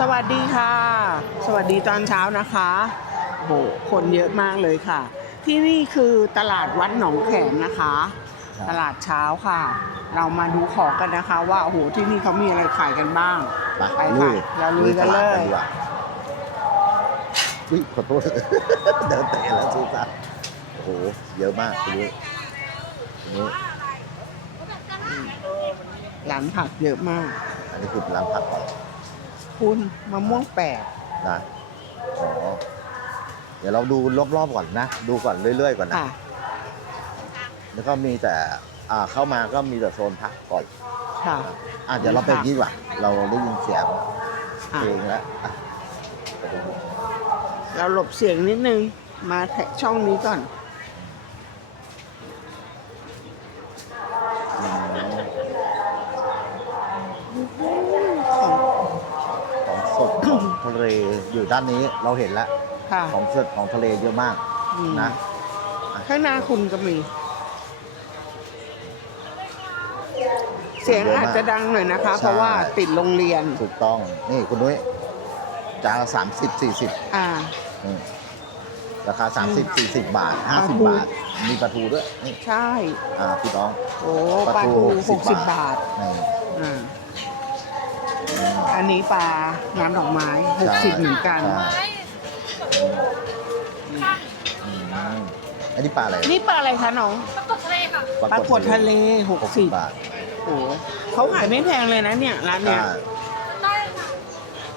สวัสดีค่ะ สวัสดีตอนเช้านะคะโหคนเยอะมากเลยค่ะ ที่นี่คือตลาดวัดหนองแขมนะคะครับตลาดเช้าค่ะ เรามาดูของกันนะคะ ว่าโอ้โหที่นี่เขามีอะไรขายกันบ้างไปไปลุค่ะยเราลุยกันตเลลาดยดีกว่าอุ้ยขอโทษเดินเตะแล้วซูซ่าโอ้โหเยอะมากคุณลุยอันนี้ร้านผักเยอะมาก อันนี้คือร้านผักก่อน คุณมะม่วงแปดนะอ๋อเดี๋ยวเราดูรอบๆก่อนนะ ดูก่อนเรื่อยๆก่อนนะ ค่ะ แล้วก็มีแต่อ่าเข้ามาก็มีแต่โซนพักก่อนค่ะ อะเดี๋ยวเราไปยี่ดีกว่า เราได้ยินเสียงอะเพลงแล้วอะไปดูเราหลบเสียงนิดนึง มาแทะช่องนี้ก่อน อืม ของ ของสดของทะเลอยู่ ด้านนี้เราเห็นแล้วค่ะ ของสดของทะเลเยอะมากอืม นะข้างหน้าคุณก็มี เสียงอาจจะดังหน่อยนะคะ เพราะว่าติดโรงเรียน ถูกต้องนี่คุณนุ้ยจานละสามสิบสี่สิบอ่าราคาสามสิบสี่สิบบาทห้าสิบปลาทู บาท มีปลาทูด้วยนี่ใช่ อ่าพี่น้องโอ้ปปลาลาทูทูหกสิ60บบาทนี่อ่า อืมอันนี้ปลาน้ำดอกไม้หกสิบเหมือนกัน ใช่ อืมอันนี้ปลาอะไรนี่ปลาอะไรคะน้องปรากฏทะเลค่ะปลากดทะเลหกหกสิสิบบบาทโอ้เขาขายไม่แพงเลยนะเนี่ย ร้านเนี้ยอ่าได้ค่ะ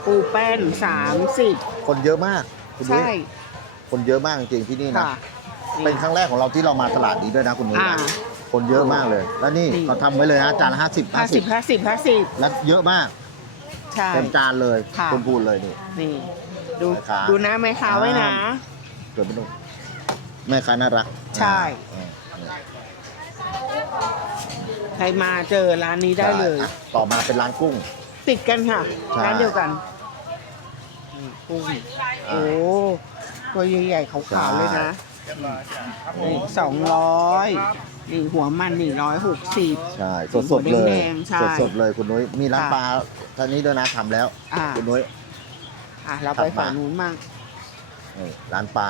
ปูแป้นสามสิบคนเยอะมากคุณนุ้ยใช่คนเยอะมากจริงๆที่นี่นะค่ะ เป็นครั้งแรกของเราที่เรามาตลาดนี้ด้วยนะคุณนุ้ยอ่านะคนเยอะมากเลย แล้วนี่นี่ เขาทำไว้เลยนะจานละห้าสิบห้าห้าสิสิบบห้าสิบห้าสิบแล้วเยอะมาก ใช่เต็มจานเลยค่ะคุณพูดเลยนี่ นี่ ดูแม่ค้าดูนะแม่ค้าไว้นะ เกิดไม่นุ่มแม่ค้าน่ารักใช่ อ่าอ่าใครมาเจอร้านนี้ได้เลยใช่อะต่อมาเป็นร้านกุ้ง ติดกันค่ะใช่ ร้านเดียวกันนี่กุ้งโอ้ตัวใหญ่ๆขาวๆเลยนะ นี่สองร้อยนี่หัวมันนี่ร้อยหกสิบ ใช่ สดสดๆเลย แดงๆใช่สดสดๆเลยคุณนุ้ย มีร้านค่ะปลาท่านนี้ด้วยนะทำแล้ว อ่า คุณนุ้ยอะเราไปฝั่งนู้นมั่งนี่ร้านปลา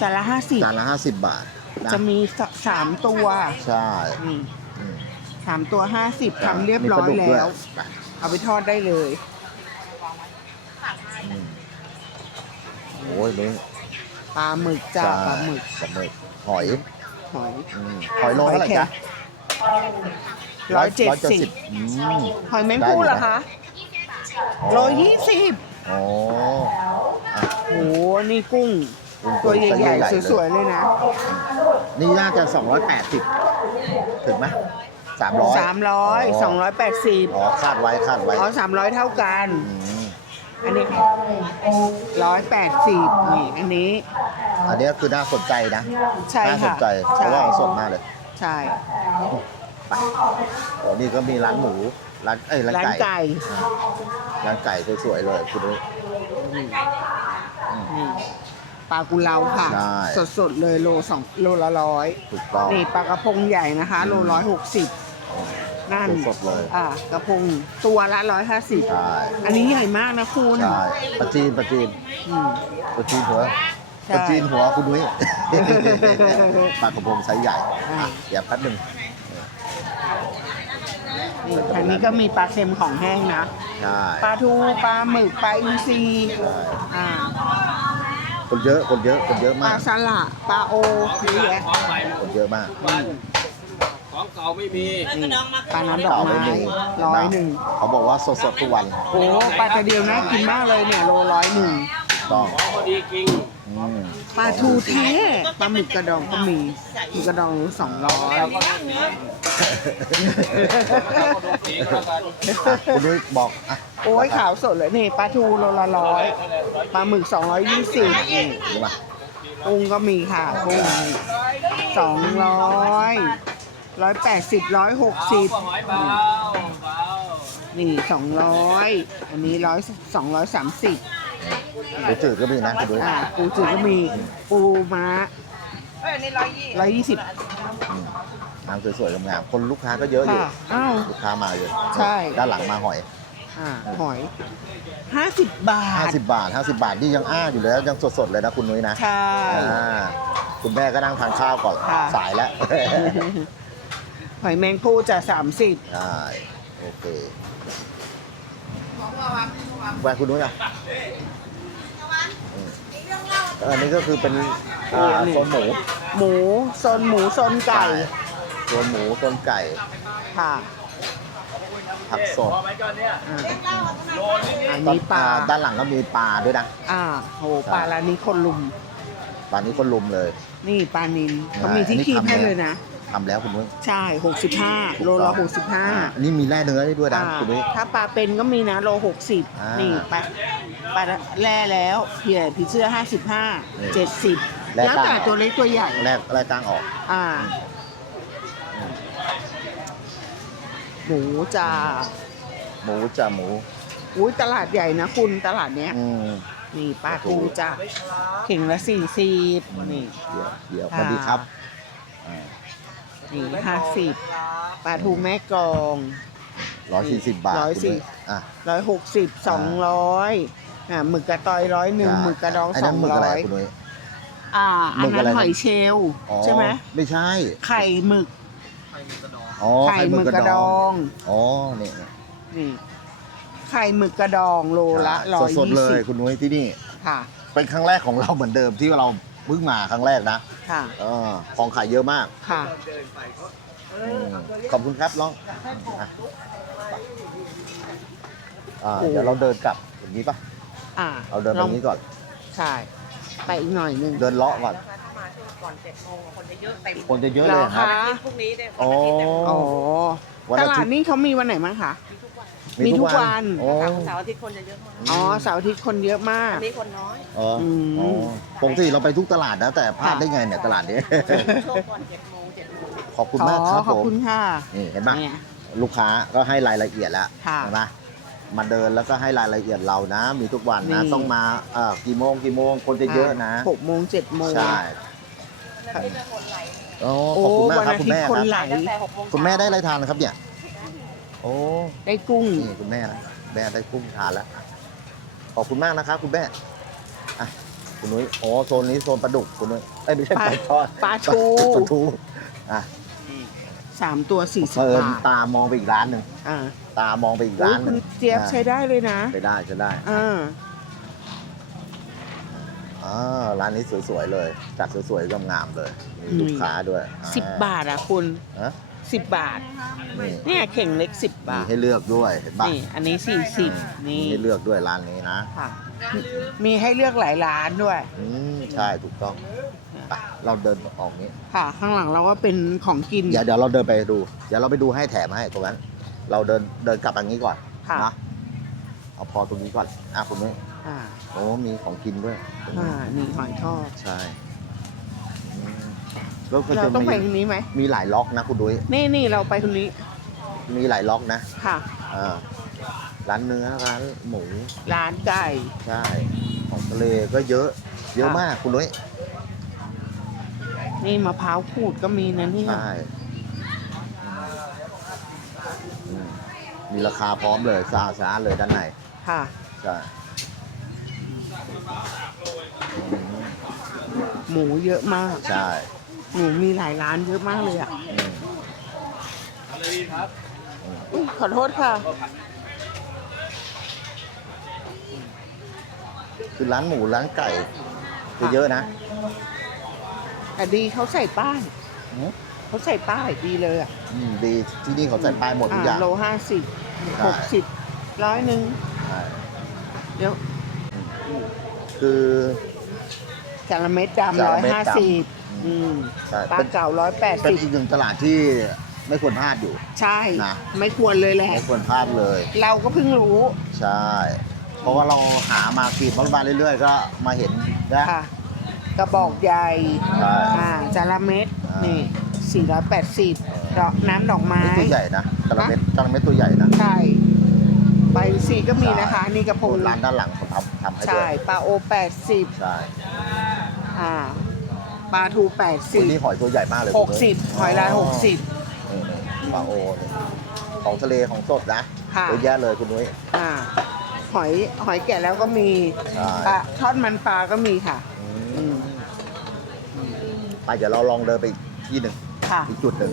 จานละห้าสิบจานละห้าสิบบาทนะจะมีสสามตัวใช่นี่อืมสามตัวห้าสิบทำเรียบร้อยมีปาดุกด้แล้ว ไปเอาไปทอดได้เลย อืมโอ้ยนี่ ปลาหมึกจ้าใช่ปลาหมึกปลาหมึกหอยหอย อืมหอยโลเท่าไหร่จ๊ะร้อยเจ็ดสิบ อืม หอยแมงผู้เหรอคะร้อยยี่สิบอ๋ออะโหนี่กุ้งกุ้งตัวใหไซส์ญ่ใหญ่ๆๆสวยๆ เลยนะนี่น่าจะ 280 ถึงไหม300 สามร้อยสองร้อยแปดสิบอ๋อคาดไว้คาดไว้อ๋อสามร้อยเท่ากัน อืม อันนี้ร้อยแปดสิบนี่อันนี้ อันนี้คือน่าสนใจนะ ใช่น่าสนค่ะใจเพใช่ ราะว่าสดมากเลยใช่โอ้นี่ก็มีร้านหมู ร้านเอ้ยร้านร้านไก่ ไก่อะร้านไก่สวยๆเลยคุณดูนี่อืมนี่ปลากุเลาค่ะใช่สดๆเลยโลสองโลละร้อยถูกต้อง นี่ปลากระพงใหญ่นะคะ โลร้อยหกสิบ นั่นสดๆเลยอ่ากระพงตัวละร้อยห้าสิบใช่อันนี้ใหญ่มากนะคุณใช่ปลาจีนปลาจีนอืม ปลาจีนหัวใช่ปลาจีนหัวคุณนุ้ยปลากระพงไซส์ใหญ่อ่า อะอย่าแป๊บหนึ่งนี่ทางนี้ก็มีปลาเค็มของแห้งนะ ใช่ปลาทูปลาหมึกปลาอินทรีใช่อ่าคนเยอะคนเยอะคนเยอะปมาลาก สละปลาโอเยอะแยะของใหม่คนเยอะมาก ของเก่าไม่มีนี่ปลาน้ำดอกไม้ร้อยหนึ่งเขาบอกว่าสดๆทุกวันโอ้ปลาตะเดียวนะกินมากเลยเนี่ยโลร้อยหนึ่งต้องของพอดีจริงอืมปลาทูแท้ปลาหมึกกระดองก็มีหมึกกระดองสองร้อยเราก็ดูสีแล้วกันคุณนุ้ยบอกอะโอ้ยขาวสดเลยนี่ปลาทูโลละร้อยปลาหมึกสองร้อยยี่สิบนี่หรือเปล่ากุ้งก็มีค่ะกุ้งสองร้อย ร้อยแปดสิบร้อยหกสิบหอยเบาเบานี่สองร้อยอันนี้ร้อยสองร้อยสามสิบหรือจืดก็มีนะคุณนุ้ยอ่าปูจืดก็มีปูม้าร้อยยี่สิบอืมน้ำสวยๆงามๆคนลูกค้าก็เยอะอยู่ค่ะอ้าว ลูกค้ามาเยอะใช่ ด้านหลังมาหอย อ่าหอยห้าสิบบาท 50 บาท 50 บาทนี่ยังอ้าอยู่เลยนะยังสดๆเลยนะคุณนุ้ยนะใช่ อ่าคุณแม่ก็นั่งทานข้าวก่อนค่ะ สายแล้ว หอยแมงผู้จะสามสิบใช่โอเคแหวนคุณนุ้ยอะอืมอันนี้ก็คือเป็นอ่าโซนหมูหมูโซนหมูโซนไก่โซนหมูโซนไก่ ค่ะผักสดอ่าอันนี้ปลาอ่ด้านหลังก็มีปลาด้วยนะ อ่าโหปลาร้านนี้คนลุมปลานี้คนลุมเลย นี่ปลานินเขามีอันที่นี้คีบทำให้แล้วเลยนะ ทำแล้วคุณนุ้ยใช่หกสิบห้าโลละหกสิบห้าอันนี้มีแร่เนื้อให้ด้วยนะอ่าคุณนุ้ยถ้าปลาเป็นก็มีนะโลหกสิบอ่านี่นี่ปลาปลาแร่แล้วเพียผีเสื้อห้าสิบห้านี่เจ็ดสิบแร่แล้วกล้างแต่ตัวเล็กตัวใหญ่แรกแรกกลางออก อ่าหมูจ้าหมูจะหมูอุ้ยตลาดใหญ่นะคุณตลาดเนี้ยอืมนี่ปลาทูจ้าเข่งละสี่สิบนี่เดี๋ยวเดี๋ยวสค่ะวัสดีครับอ่า นี่ห้าสิบปลาทูแม่กลองร้อยสี่สิบบาทร้อยสี่คุณนุ้ยอะร้อยหกสิบสองร้อยอ่าหมึกกระตอยร้อยหนึ่งหมึกกระดองไอ้สนั่อนงหมึกร้อะไรอยคุณนุ้ยอ่าหมึอันกนั้อะไรนนะหอยเชลลอ๋อใช่ไหมไม่ใช่ ไข่หมึกอ๋อไข่หมึกกระดองอ๋อนี่นี่ไข่หมึกกระดองโลละร้อยสดยี่ๆเลสิยบคุณนุ้ยที่นี่ค่ะเป็นครั้งแรกของเราเหมือนเดิมที่เรา เพิ่งมาครั้งแรกนะค่ะ เออของขายเยอะมากค่ะ อืมขอบคุณครับน้องอะอ่าโอ้ เดี๋ยวเราเดินกลับอย่างนี้ปะอ่าเราเดินไปลองนี้ก่อน ใช่ ไปอีกหน่อยหนึง เดินเลาะก่อนก่อนเจ็ดโมงคนจะเยอะเต็มคนจะเยอะเหเลรยอครับคะพรุ่งนี้เนี่ยอ๋ออ๋อ วันตอาลาทิดตย์นี้เขามีวันไหนบ้างคะ มีทุกวัน มีทุกวันโอ้เสาร์อาทิตย์คนจะเยอะมากอ๋อเสาร์อาทิตย์คนเยอะมากอันนี้คนน้อยเอออืมอ๋อปกติเราไปทุกตลาดนะแต่พลาดได้ไงเนี่ยตลาดนี้ ช่วงก่อนเจ็ดโมงเจ็ดโมงขอบคุณอ๋อมากครับขอบผมคุณค่ะนี่เห็นไหมเนี่ย ลูกค้าก็ให้รายละเอียดแล้วค่ะเห็นไหมมาเดินแล้วก็ให้รายละเอียดเรานะ มีทุกวันนะ นี่ ต้องมาเอ่อกี่โมงกี่โมงคนจะเยอะนะ หกโมงเจ็ดโมง ใช่แล้วที่เรื่องคนไหลโอ้โอ้ขอบคุณมากวันครับอาคุณทิตแม่ย์คคนรับไหลตั้งแต่หกโมงคุณแม่ได้อะไรทานนะครับเนี่ยโอ้ได้กุ้ง นี่คุณแม่นะแม่ได้กุ้งทานแล้วขอบคุณมากนะครับคุณแม่อะคุณนุ้ยโอ้โซนนี้โซนปลาดุกคุณนุ้ยเอ้ยไม่ใช่ปปลาลาทอดปลาทู ปลาทูอะสามตัวสี่สิบเพิ่นบาทตามองไปอีกร้านหนึ่งอ่าตามองไปอีกโอ้ร้ายนหคุนึ่ณงเจี๊ยบอะใช้ได้เลยนะใช้ได้ใช้ได้อ่าอ่าร้านนี้สวยๆเลยจัดสวยๆงามๆเลยมีลูกค้าด้วยอ่ สิบบาทอะคุณฮะ สิบบาทนี่เนี่ยเข่งเล็กสิบมีบาทให้เลือกด้วยเห็นปะนี่อันนี้สี่สิบมีนี่ให้เลือกด้วยร้านนี้นะค่ะ มีให้เลือกหลายร้านด้วย อืมใช่ถูกต้องไปเราเดินออกนี้ ค่ะ ข้างหลังเราก็เป็นของกิน เดี๋ยวเดี๋ยวเราเดินไปดู เดี๋ยวเราไปดูให้แถมให้ตรงนั้น เราเดินเดินกลับทางนี้ก่อนค่ะ นะเอาพอตรงนี้ก่อนอะคุณนุ้ยอ่าโอ้มีของกินด้วยตรงนี้อ่านี่หอยทอด ใช่อืม แล้วก็เราจะต้องมีไปตรงนี้ไหม มีหลายล็อกนะคุณดุ้ยนี่นี่เราไปตรงนี้มีหลายล็อกนะค่ะ อ่าร้านเนื้อร้านหมูร้านไก่ ใช่ของทะเลก็เยอะ เยอะมากคุณดุ้ยนี่มะพร้าวขูดก็มีนะเนี่ยใช่อืมมีราคาพร้อมเลยซาซาเลยด้านใน ค่ะ ใช่อืมหมูเยอะมาก ใช่ หมูมีหลายร้านเยอะมากเลยอะอืมอะไรดีครับอุ๊ยขอโทษค่ะ คือร้านหมูร้านไก่คือเยอะนะแต่ดีเขาใส่ป้ายอืมเขาใส่ป้ายดีเลยอะอืมดีที่นี่เขาใส่ป้ายหมดทุกอย่างโลห้าสิบใช่ หกสิบร้อยหนึ่งใช่เดี๋ยวคือ จาระเม็ดดำจาร้อระยเม็ดห้าดำสิบ อืมใช่ปลาเป็นเก่าร้อยแปดเป็นสิบอีกหนึ่งตลาดที่ไม่ควรพลาดอยู่ ใช่ นะ ไม่ควรเลยแหละ ไม่ควรพลาดเลย เราก็เพิ่งรู้ ใช่ เพราะว่าเราหามากีบมาบ้านเรื่อยๆ ก็มาเห็นนะ ค่ะ กระบอกใหญ่ใช่อ่าจาระเม็ดอ่านี่ นี่สี่ร้อยแปดสิบดอกน้ำดอกไม้ นี่ตัวใหญ่นะตะละเม็ดตะละเม็ดตัวใหญ่นะใช่ ใบสีก็มีนะคะ นี่กระพงร้านด้านหลังเขาทำทำให้ด้ใช่วยปลาโอแปดสิบใช่ อ่าป ลาทูแปดสิวับนนี้หอยตัวใหญ่มากเลยหกสิบหอยลายหกสิบนี่ๆปลาโอนี่ของทะเลของสดนะค่ะเยอะแยะเลยคุณนุ้ยอ่าหอยหอยแกะแล้วก็มีใช่ปลาทอดมันปลาก็มีค่ะอือืมมไปเดี๋ยวเราลองเดินไปอีกที่หนึ่งค่ะอีกจุดหนึ่ง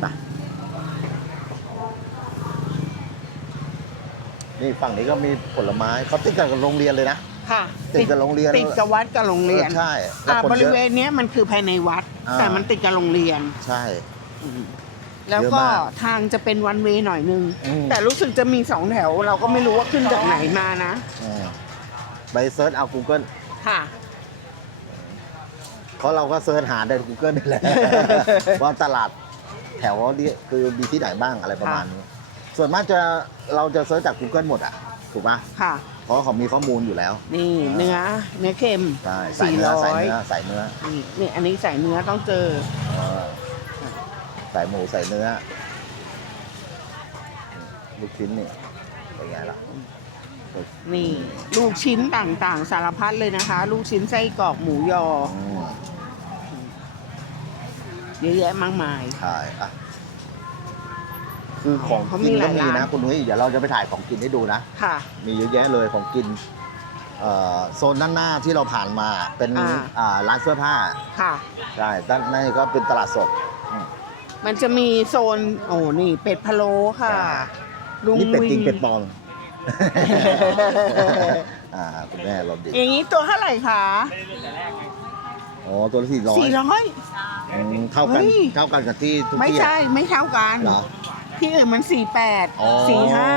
ไปนี่ฝั่งนี้ก็มีผลไม้เขาติดกับโรงเรียนเลยนะ ค่ะติดกับโรงเรียนติดกับวัดกับโรงเรียนออใช่แล้วอ่าคนบเยริอะเวณเนี้ยมันคือภายในวัด อ่า แต่มันติดกับโรงเรียน ใช่อืมแล้วเยอะก็มากทางจะเป็นวันเวย์หน่อยนึง อืม แต่รู้สึกจะมีสองแถว เราก็ไม่รู้ว่าขึ้นจากไหนมานะ อืมไปเซิร์ชเอา Google ค่ะ เพราะเราก็เซิร์ชหาใน Google นี่แหละ ว่าตลาดแถวนี้คือมีที่ไหนบ้างอะไรประมาณนี้ ส่วนมากจะเราจะเซิร์ชจาก Google หมดอะ ถูกปะค่ะเพ ราะเขามีข้อมูลอยู่แล้ว นี่เนื้อเนื้อเค็มใช่ใส่สี่เนื้อร้อใส่ยเนื้อใส่เนื้อนี่นี่อันนี้ใส่เนื้อต้องเจอเออใส่หมูใส่เนื้อ ลูกชิ้นนี่เป็นไงล่ะนี่ ลูกชิ้นต่างๆ สารพัดเลยนะคะ ลูกชิ้นไส้กรอกหมูยอ อืมเยอะแยะมากมาย ใช่อะ คือของเขามีกินหก็ลายมีร้าน นะคุณนุ้ยเดี๋ยวเราจะไปถ่ายของกินให้ดูนะ ค่ะ มีเยอะแยะเลยของกินเอ่อโซนด้านหน้าที่เราผ่านมาเป็นอ่า อ่าร้านเสื้อผ้าค่ะ ใช่ด้านในก็เป็นตลาดสดอืมมันจะมีโซน โอ้นี่ เป็ดพะโล้ค่ะ ใช่ ลุงนี่เป็ดวิจริงงเป็ดปลอมอ่าคุณแม่ลองดิอย่างนี้ตัวเท่าไหร่คะอ๋อตัวละสี่ร้อยสี่ร้อย เท่ากันเฮ้ย เท่ากันกับที่ทุกไม่ที่อะ ใช่ ไม่เท่ากัน เหรอ ที่อื่นมันสี่แปดอ๋อ สี่ห้า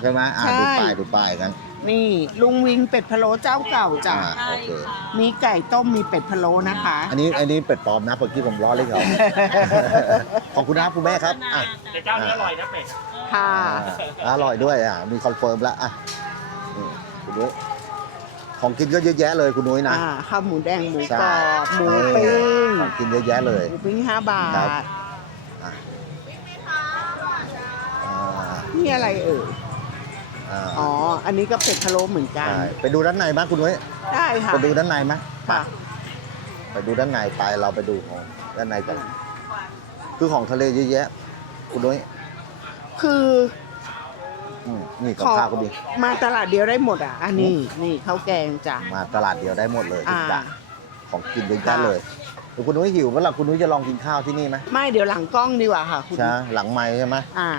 ใช่ไหมอ่าใช่ ดูป้ายดูป้ายกันนี่ลุงวิงเป็ดพะโล้เจ้าเก่าจ้ะ อ่าโอเคมีไก่ต้มมีเป็ดพะโล้นะคะ อันนี้อันนี้เป็ดปลอมนะเมื่อกี้ผมล้อเล่นเขา ขอบคุณนะครับคุณแม่ครับอะแต่เจ้านี้อร่อยนะเป็ด ค่ะ อ่าอร่อยด้วยอะมีคอนเฟิร์มแล้วอะนี่คุณนุ้ยของกินก็เยอะแยะเลยคุณนุ้ยนะ อ่าข้าวหมูแดงหมูใช่กรอบหมูปิ้งของกินเยอะแยะเลย หมูปิ้งห้าบาครับ ท อะอ่า นี่อะไรเอ่ยอ่าอ๋อ อันนี้ก็เป็ดพะโล้เหมือนกัน ใช่ไปดูด้านในบ้างคุณนุ้ยได้ค่ะไปดูด้านในไหมค่ะ ไปดูด้านในไปเราไปดูของด้านในกันคือของทะเลเยอะแยะคุณนุ้ยคือ อืมนี่กับของข้าวก็มีมาตลาดเดียวได้หมดอะ อันนี้นี่ข้าวแกงจ้ะ มาตลาดเดียวได้หมดเลยทุอ่า กอย่างของกินเยอะค่ะแยะเลยเดี๋ยวคุณนุ้ยหิวเมื่อไหร่คุณนุ้ยจะลองกินข้าวที่นี่ไหมไม่เดี๋ยวหลังกล้องดีกว่าค่ะคุณ ใช่ไหมหลังไม้ใช่ไหมอ่า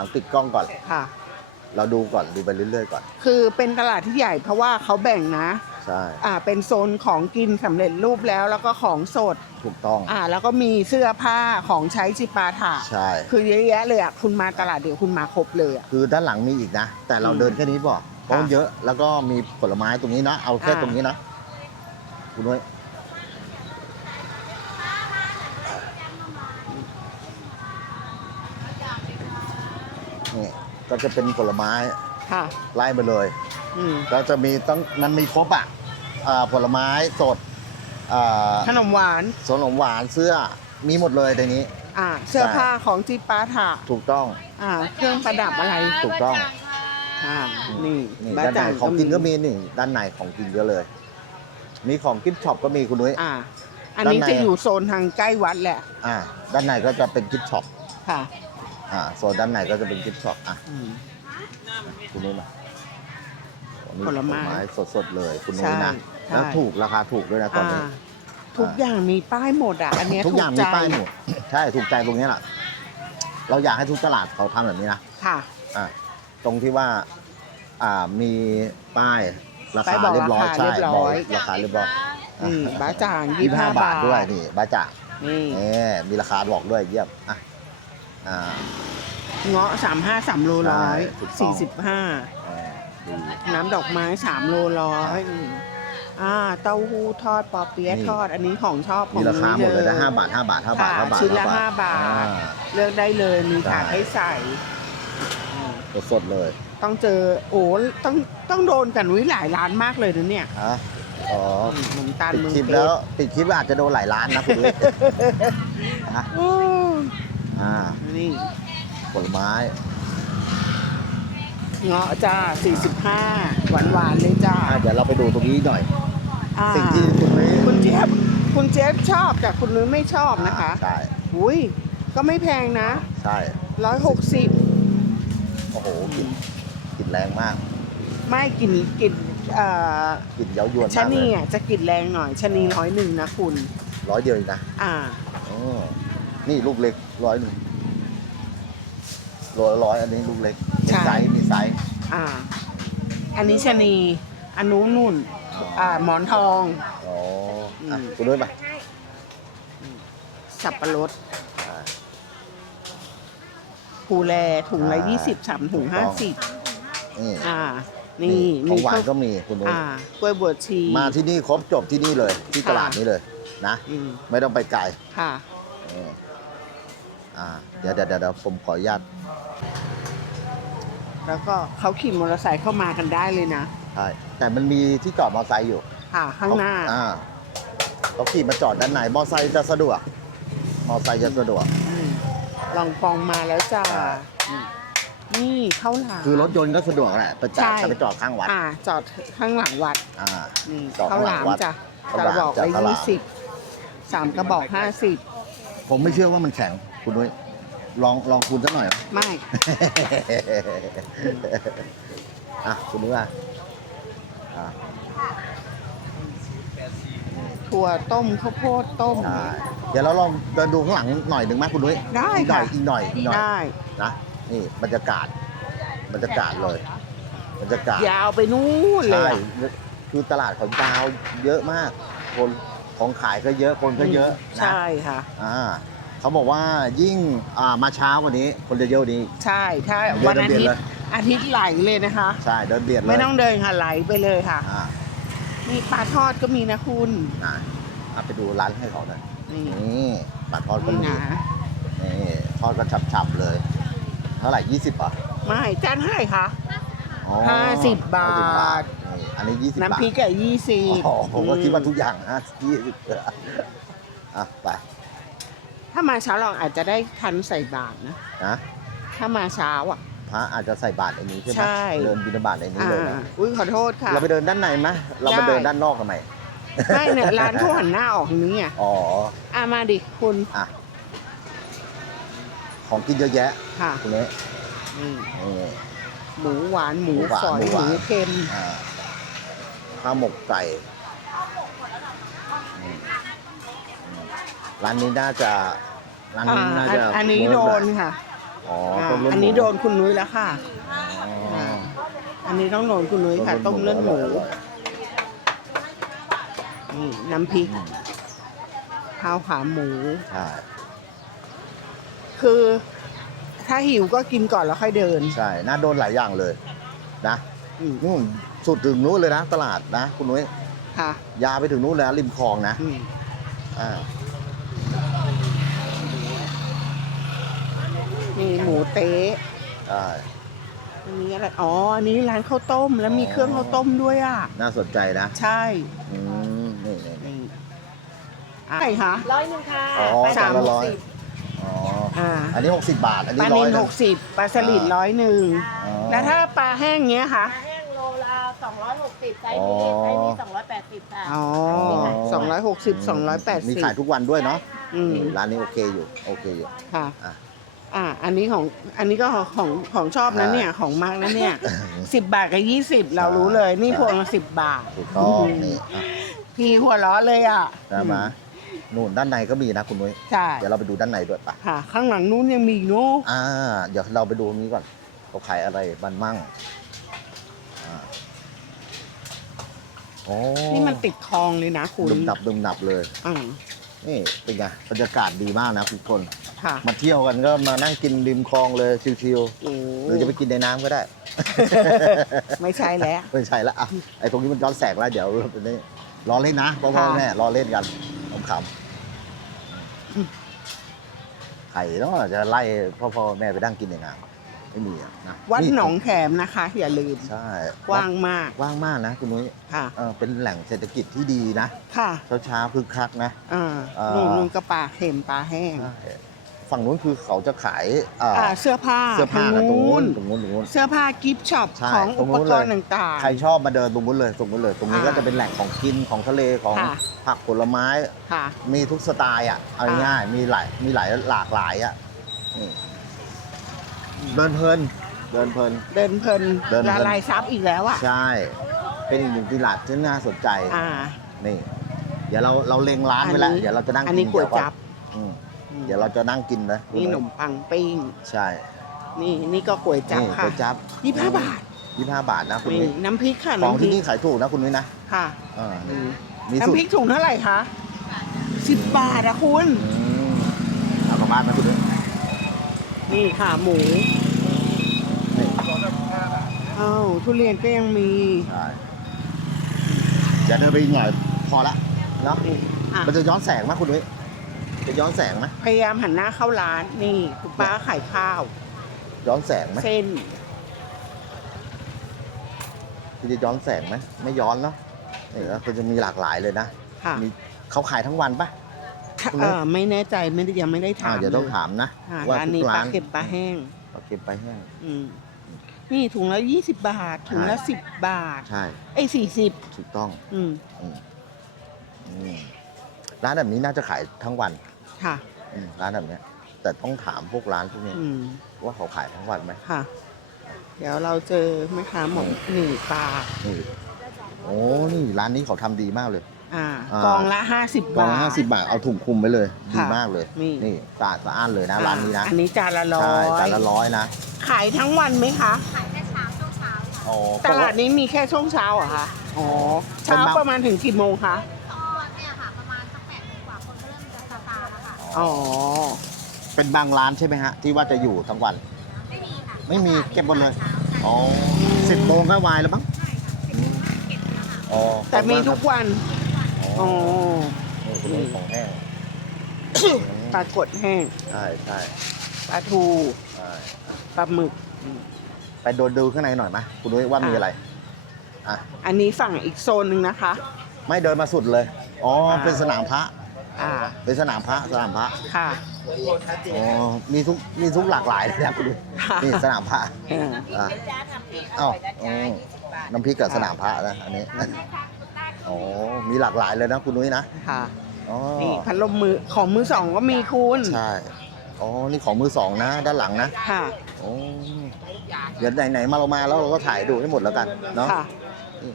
หลังติดกล้องก่อน ค่ะ เราดูก่อนดูไปเรื่อยๆก่อน คือเป็นตลาดที่ใหญ่เพราะว่าเขาแบ่งนะ ใช่ อ่า เป็นโซนของกินสำเร็จรูปแล้วแล้วก็ของสด ถูกต้อง อ่า แล้วก็มีเสื้อผ้าของใช้จิปาถะใช่ คือเยอะแยะเลยอะคุณมาตลาดเดียวคุณมาครบเลยอะ คือด้านหลังมีอีกนะ แต่เราอืมเดินแค่นี้บอกเพราะค่ะมันเยอะ แล้วก็มีผลไม้ตรงนี้นะ เอาแค่อ่า ตรงนี้นะ คุณนุ้ยนี่ ก็จะเป็นผลไม้ค่ะ ไล่ไปเลยอืมก็จะมีต้องมันมีครบอะอ่าผลไม้สดอ่าขนมหวานขนมหวานเสื้อมีหมดเลยในนี้ อ่า เสื้อผ้าของจิปาถะถูกต้อง อ่า เครื่องประดับอะไร ถูกต้อง อ่า นี่นี่บ้าด้านในจ่างของกินก็มีนี่ด้านในของกินเยอะเลย มีของกิฟต์ช็อปก็มีคุณนุ้ย อ่า อันนี้ด้านใน จะอยู่โซนทางใกล้วัดแหละ อ่า ด้านในก็จะเป็นกิฟต์ช็อปค่ะ อ่าโซนด้านในก็จะเป็นกิฟต์ช็อปอะอืม คุณนุ้ยมาโอ้นี่ผลไม้สดๆเลย คุณนุ้ยนะใช่แล้วใช่ ถูกราคาถูกด้วยนะตอนอ่านี้ ทุกอย่างมีป้ายหมดอะ อันเนี้ยทุกอย่างถูมีใจป้ายหมด ใช่ถูกใจตรงนี้แหละเราอยากให้ทุกตลาดเขาทำแบบนี้นะค่ะ อะตรงที่ว่า อ่ามีป้ายราป้าคายบอกเรียบร้อยราคาใช่เรียบร้บอกอย ราคาเรียบร้อยนี่บ้าจ่างยี่ยี่สิบห้าห้าบาบาททด้วยนี่บาจ่านี่ เอ๊มีราคาบอกด้วยเยี่ยมอะ อ่า เงาะสามห้าสามโลร้อยใช่ถูกต้สี่องสิบห้า เอ่อดีน้ำดอกไม้สามโลร้อยอืมอ่า เต้าหู้ทอดปอเปี๊ยะนี่ทอด อันนี้ของชอบของมีราคาหมดเลยนะนุ้ห้าบาทห้าบาทห้าบาทค่ะห้าบาทชิ้นละห้าบาท อ่เลือกได้เลย มีถาดได้ ให้ใส่ สดๆเลยต้องเจอ โอ้ต้องต้องโดนกันวิหลายร้านมากเลยนะเนี่ยฮะอ๋อขนมตาลปิดเมืองคลิปเพแล้วชรปิดคลิปอาจจะโดนหลายล้านนะคุณดุ้ยฮะอู้ อ่านี่ผลไม้เงาะจ้า45 หวานหวานๆเลยจ้าอะเดี๋ยวเราไปดูตรงนี้หน่อย อ่าสิ่งที่คุณนุ้ยคุณเจี๊ยบคุณเจี๊ยบชอบแต่คุณนุ้ยไม่ชอบนะคะใช่อุ้ยก็ไม่แพงนะ ใช่160โหกลิ่นกลิ่นแรงมากไม่กลิ่นกลิ่นเอ่อกลิ่นเย้ายวนชะมากเลนียอะจะกลิ่นแรงหน่อยชะนีร้อยหนึ่งนะคุณ ร้อยเดียวเองนะอ่า อ๋อ นี่ลูกเล็กร้อยหนึ่งร้อยร้อยอันนี้ลูกเล็กมีใช่ไซส์มีไซส์อ่า อันนี้ชะนีอันนู้นนุ่น อ่า หมอนทอง อ๋ออะอืม คุณด้วยไหมสับปะรดภูแลถุงละยี่สิบสามถุงห้าสิบนี่อ่า นี่ของหวานข้ก็มีคุณนุ้ยอ่ากล้วยบวชชี มาที่นี่ครบจบที่นี่เลย ที่ค่ะตลาดนี้เลย นะ อืม ไม่ต้องไปไกลค่ะ เออ อ่าเดี๋ยวเดี๋ยวเดี๋ยวผมขออนุญาตแล้วก็เขาขี่มอเตอร์ไซค์เข้ามากันได้เลยนะใช่แต่มันมีที่จอดมอเตอร์ไซค์อยู่ค่ะข้างหน้าอ่าเขาขี่มาจอดด้านในมอเตอร์ไซค์จะสะดวกมอเตอร์ไซค์จะสะดวกอืมลองฟองมาแล้วจ้าอ่าอืมนี่เข้าหลามคือรถยนต์ก็สะดวกแหละไปจอดใช่จะไปจอดข้างวัดอ่า จอดข้างหลังวัดอ่า นี่จอดข้าวหลามข้างหลังวัดจ้ะข้าวกหลามระบอกจ้ะละข้าวหลามยี่สิบสามกระบอกห้าสิบผมไม่เชื่อว่ามันแข็ง คุณด้วยลองลองคูณสักหน่อยไหมไม่ อะ คุณด้วยอะอะถั่วต้มข้าวโพดต้ม ใช่เดี๋ยวเราลองเดินดูข้างหลังหน่อยหนึ่งไหมคุณด้วยได้อีกหน่อยค่ะอีกหน่อยอีกหน่อย ได้ นะนี่บรรยากาศบรรยากาศเลยบรรยากาศยาวไปนู่นเลยใช่อะคือตลาดของดาวเยอะมาก คนของขายก็เยอะคนก็เยอะนะใช่ค่ะ อ่า เขาบอกว่ายิ่งอ่ามาเช้ากว่านี้คนจะเยอะกว่านี้ ใช่ถ้าเดินวันอาทิตเดินเลย์ยอาทิตย์ไหลเลยนะคะ ใช่เดินเบียดเลยไม่ต้องเดินค่ะไหลไปเลยค่ะ อ่ามีปลาทอดก็มีนะคุณ อ่าเอาไปดูร้านให้เขาหน่อยนี่นี่ปลาทอดก็นี่มีนะนี่ทอดก็ฉับๆเลย เท่าไหร่ยี่สิบอะไม่จานเท่าไหร่คะ อ๋อห้าสิบบาท ห้สินี่อันนี้ยี่สิบบาทน้ำพริกอะยี่สิบ อ๋อผมก็คิดว่าทุกอย่างห้ายี่สิบอะไป ถ้ามาเช้าเราอาจจะได้ทันใส่บาตรนะ นะถ้ามาเช้าอะ พระอาจจะใส่บาตรในนี้ใช่ไหมใช่ เดินบิณฑบาตในนี้อ่าเลยนะอุ้ยขอโทษค่ะ เราไปเดินด้านในไหมเราไปได้ เดินด้านนอกทำไมไม่เนี่ยร้านเขาหันหน้าออกทางนี้อะอ๋ออะมาดิคุณอะของกินเยอะแยะค่ะคุณเนี้นี่นี่ หมูหวานหมูหมูหวานฝอยหมูหหวาน มูเค็มอ่าข้าวหมกไก่อืม ร้านนี้น่าจะร้านอ่านี้น่าอันจะอันนี้เวิโดร์กนแหละค่ะอ๋ออ่าต้มเลือดอันนี้หมูโดนคุณนุ้ยแล้วค่ะอ๋ออันนี้ต้องโดนคุณนุ้ยค่ะ ต้มเลือดหมูร่ยนี่น้ำพริกข้าวขาหมู ใช่คือถ้าหิวก็กินก่อนแล้วค่อยเดิน ใช่น่าโดนหลายอย่างเลยนะอืมนู่นสุดถึงนู้นเลยนะ ตลาดนะ คุณนุ้ยค่ะยาวไปถึงนู้นเลยนะริมคลองนะอืมอ่า นี่หมู เต๊ะใช่อันนี้อะไรอ๋ออันนี้ร้านข้าวต้มแล้วมีเครื่องข้าวต้มด้วยอะ น่าสนใจนะ ใช่อืมนี่นี่นี่นี่อะใช่ค่ะร้อยหนึ่งค่ะอ๋อไปจานละร้อยสิบอ๋ออ่า อันนี้60บาท อันปนี้ลาร้นิอยลหนึ่หงกสิบปลาสลิดร้อยหนึ่งอ๋อ แล้วถ้าปลาแห้งเงี้ยค่ะ ปลาแห้งโลละสองร้อยหกสิบไซส์นี้ไซส์นี้สองร้อยแปดสิบค่ะ อ๋อสองร้อยหกสิบสองร้อยแปดมีสิบขายทุกวันด้วยเนาะอืม ร้านนี้โอเคอยู่ โอเคอยู่ ค่ะ อะ อ่า อันนี้ของ อันนี้ก็ของของชอบนะเนี่ย ของมากนะเนี่ยสิบบาทกับยี่สิบเรารู้เลย นี่พวงละสิบบาทถูกต้องนี่อะพี่หัวล้อเลยอะได้ไหมนู่นด้านในก็มีนะคุณนุ้ย ใช่เดี๋ยวเราไปดูด้านในด้วยปะค่ะ ข้างหลังนู้นยังมีอีกนู้นอ่า เดี๋ยวเราไปดูนี้ก่อนเขาขายอะไรบ้านมั่งอ่าโอ้นี่มันติดคลองเลยนะคุณดุมดับดุมดับเลย อ่า นี่เป็นไงบรรยากาศดีมากนะทุกคน ค่ะมาเที่ยวกันก็มานั่งกินริมคลองเลยชิวโอ้ๆหรือจะไปกินในน้ำก็ได้ ไม่ใช่แล้ว ไม่ใช่ละอะไอ้ตรงนี้มันย้อนแสงแล้วเดี๋ยวเรานี่รอเล่นนะพ่อพ่อค่ะ แม่รอเล่นกันขำๆไข่เนาะจะไล่พ่อพ่อแม่ไปนั่งกินในน้ำ ไม่มีอะนะวัดหนองแขมนะคะ อย่าลืมใช่กว้างมากกว้างมากนะคุณนุ้ยค่ะ เออเป็นแหล่งเศรษฐกิจที่ดีนะค่ะเช้าเช้าๆคึกคักนะ อ่าเอ่อ นู่นนู่นก็ปลาเค็มปลาแห้งใช่ฝั่งนู้นคือเขาจะขายอ่าอ่าเสื้อผ้าเสื้อผ้าทางนะตรงนู้นู้นนตรงนู้นตรงนู้น เสื้อผ้ากิฟต์ช็อปใช่ของตรอุงปนู้นกเลยรณ์ต่าง ใครชอบมาเดินตรงนู้นเลยตรงนู้นเลยตรงนี้อ่าก็จะเป็นแหล่งของกินของทะเลของค่ะ ผักผลไม้ ๆค่ะ มีทุกสไตล์อะเอาค่ะง่ายๆมีหลายมีหลายหลากหลายอะนี่ เดินเพลิน เดินเพลิน เดินเพลินเดินเพลิน ละลายซับอีกแล้วอะ ใช่ เป็นอีกหนึ่งตลาดที่น่าสนใจ อ่า นี่ เดี๋ยวเราเราเล็งร้านไว้แล้ว อันนี้ เดี๋ยวเราจะนั่งอันนี้กิก๋วยเดี๋จับอืมเดี๋ยวเราจะนั่งกินนะนี่ขนมปังปิ้ง ใช่นี่นี่ก็ก๋วยจับนี่ค่ะก๋วยจับยี่ห้าบาทยี่ห้าบาทนะคุณนี่นุ้ยน้ำพริกค่ะของน้ำพที่รินี่กขายถูกนะคุณนุ้ยนะค่ะอ่าอืมมีสูตน้ำพรริกถุงเท่าไหร่คะสิบบาทอะคุณ อืมเอากลับบ้านนะคุณ นุ้ยนี่ค่ะหมูนี่อ้าวทุเรียนก็ยังมีใช่อย่าเดินไปอีกหน่อยพอละเนาะนี่อะมันจะย้อนแสงไหมคุณนุ้ยจะย้อนแสงไหมพยายามหันหน้าเข้าร้านนี่คุณป้าขายข้าว ย้อนแสงไหมเส้นคุณจะย้อนแสงไหมไม่ย้อนเนาะนี่แล้วก็จะมีหลากหลายเลยนะค่ะมีเขาขายทั้งวันปะ คุณเอนุ้ยอไม่แน่ใจไม่ได้ยังไม่ได้ถาอ่ามเดี๋ยวต้องเลยถามนะค่ะว่าร้านทุนี้กปลาร้านเก็บปลาแห้งเอาเก็บไปให้อืมนี่ถุงละยี่สิบบาท ถุงละใช่สิบบาท ใช่ไอ้สี่สิบถูกต้องอืมอืมอืมร้านแบบนี้น่าจะขายทั้งวันค่ะ อืมร้านแบบเนี้ย แต่ต้องถามพวกร้านพวกเนี้ยอืมว่าเขาขายทั้งวันไหมค่ะ เดี๋ยวเราเจอแม่ค้าหมกหนึ่งปลา นี่โอ้นี่ร้านนี้เขาทำดีมากเลย อ่าอ่ากองละห้าสิบกล่องบาทละห้าสิบบาทเอาถุงคลุมไปเลยดีค่ะมากเลยนี่ นี่สะอาดสะอ้านเลยนะร้านนี้นะอันนี้จานละร้อใช่ยจานละร้อยนะขายทั้งวันไหมคะ ขายแค่เช้าช่วงเช้าค่ะอ๋อตลาดนี้มีแค่ช่วงเช้าเหรอคะ อ๋อ เช้าเป็นบางประมาณถึงกี่โมงคะก็เนี่ยค่ะ ประมาณสักแปดโมงกว่าคนก็เริ่มจะซาซาแล้วค่ะ อ๋อ เป็นบางร้านใช่ไหมฮะ ที่ว่าจะอยู่ทั้งวัน ไม่มีค่ะไม่มีเก็บหมดเลยช้าใช่อ๋อสิบโมงก็วายแล้วมั้งใช่ค่ะสิบโมงก็เก็บแล้วค่ะ อ๋อแต่มีทุกวัน อ๋อ๋ออนี่คุณของแห้งปลากดแห้งใช่ใช่ปลาทูใช่ปลาหมึก ไปโดนดูข้างในหน่อยไหมคุณนุ้ยว่ามีอะไรอะอันนี้ฝั่งอีกโซนหนึ่งนะคะ ไม่เดินมาสุดเลย อ๋ออ่าเป็นสนามพระอ่าเป็นสนามพระสนามพระค่ะอ๋อมีทุกมีทุกหลากหลายเลยนะคุณนุ้ยค่ะนี่สนามพระเอออะอ้าวอืมน้ำพริกกับสนามพระนะอันนี้ อ๋อมีหลากหลายเลยนะคุณนุ้ยนะค่ะอ๋อนี่พัดลมมือของมือสองก็มีคุณใช่อ๋อนี่ของมือสองนะ ด้านหลังนะค่ะโอ้เดี๋ยวไหนๆมาเรามาแล้วเราก็ถ่ายดูให้หมดแล้วกันเนาะค่ะอืม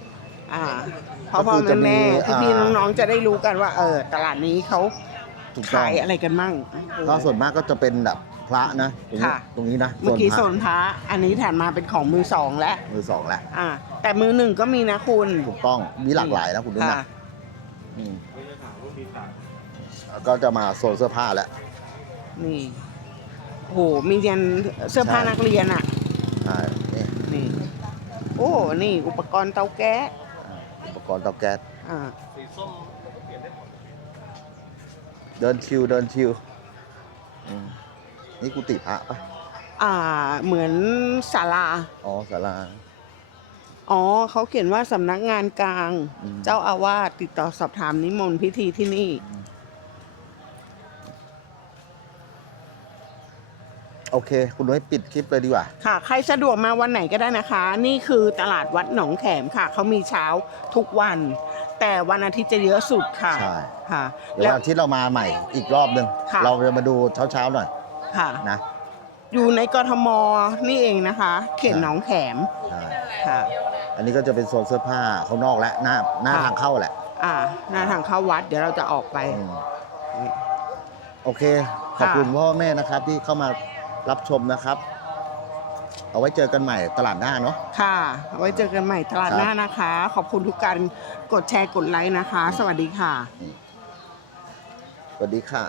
อ่าพ่อก็พ่อคือจะแม่มีแม่พี่อ่าๆน้องๆจะได้รู้กันว่า เออตลาดนี้เขาถูกต้องขายอะไรกันมั่งก็ส่วนมากก็จะเป็นแบบพระนะตรงนี้ค่ะตรงนี้นะเมื่อกี้โซส่วนนพระอันนี้ถัดมาเป็นของมือสองแล้วมือสองแหละอ่า แต่มือหนึ่งก็มีนะคุณ ถูกต้องมีหลากหลายนะคุณนุ้ยค่ะนะอืมแล้วก็จะมาโซนเสื้อผ้าแล้ว นี่โหมียันเสื้อผ้าใช่ นักเรียนอะ ใช่นี่นี่ โอ้ นี่อุปกรณ์เตาแก๊สอุปกรณ์เตาแก๊สอ่า เดินชิวเดินชิวอืมนี่กุฏิพระปะอ่า เหมือนศาลา อ๋อศาลา อ๋อเขาเขียนว่าสำนักงานกลาง อืม เจ้าอาวาสติดต่อสอบถามนิมนต์พิธีที่นี่ โอเค คุณนุ้ยปิดคลิปเลยดีกว่า ค่ะ ใครสะดวกมาวันไหนก็ได้นะคะ นี่คือตลาดวัดหนองแขมค่ะเขามีเช้าทุกวัน แต่วันอาทิตย์จะเยอะสุดค่ะใช่ค่ะ เดี๋ยวแล้ววันอาทิตย์เรามาใหม่อีกรอบหนึ่งค่ะ เราจะมาดูเช้าๆหน่อยค่ะ นะอยู่ในกทมนี่เองนะคะ เขตหนองแขมใช่ ค่ะ อันนี้ก็จะเป็นโซนเสื้อผ้าข้างนอกและหน้าหน้าค่ะ ทางเข้าแหละอ่าหน้าทางเข้าวัดเดี๋ยวเราจะออกไป อืมโอเค ขอบคุณพ่อแม่นะครับ ที่เข้ามารับชมนะครับ เอาไว้เจอกันใหม่ตลาดหน้าเนาะ ค่ะเอาไว้เจอกันใหม่ตลาดครับหน้านะคะ ขอบคุณทุกการกดแชร์กดไลค์นะคะ สวัสดีค่ะ สวัสดีค่ะ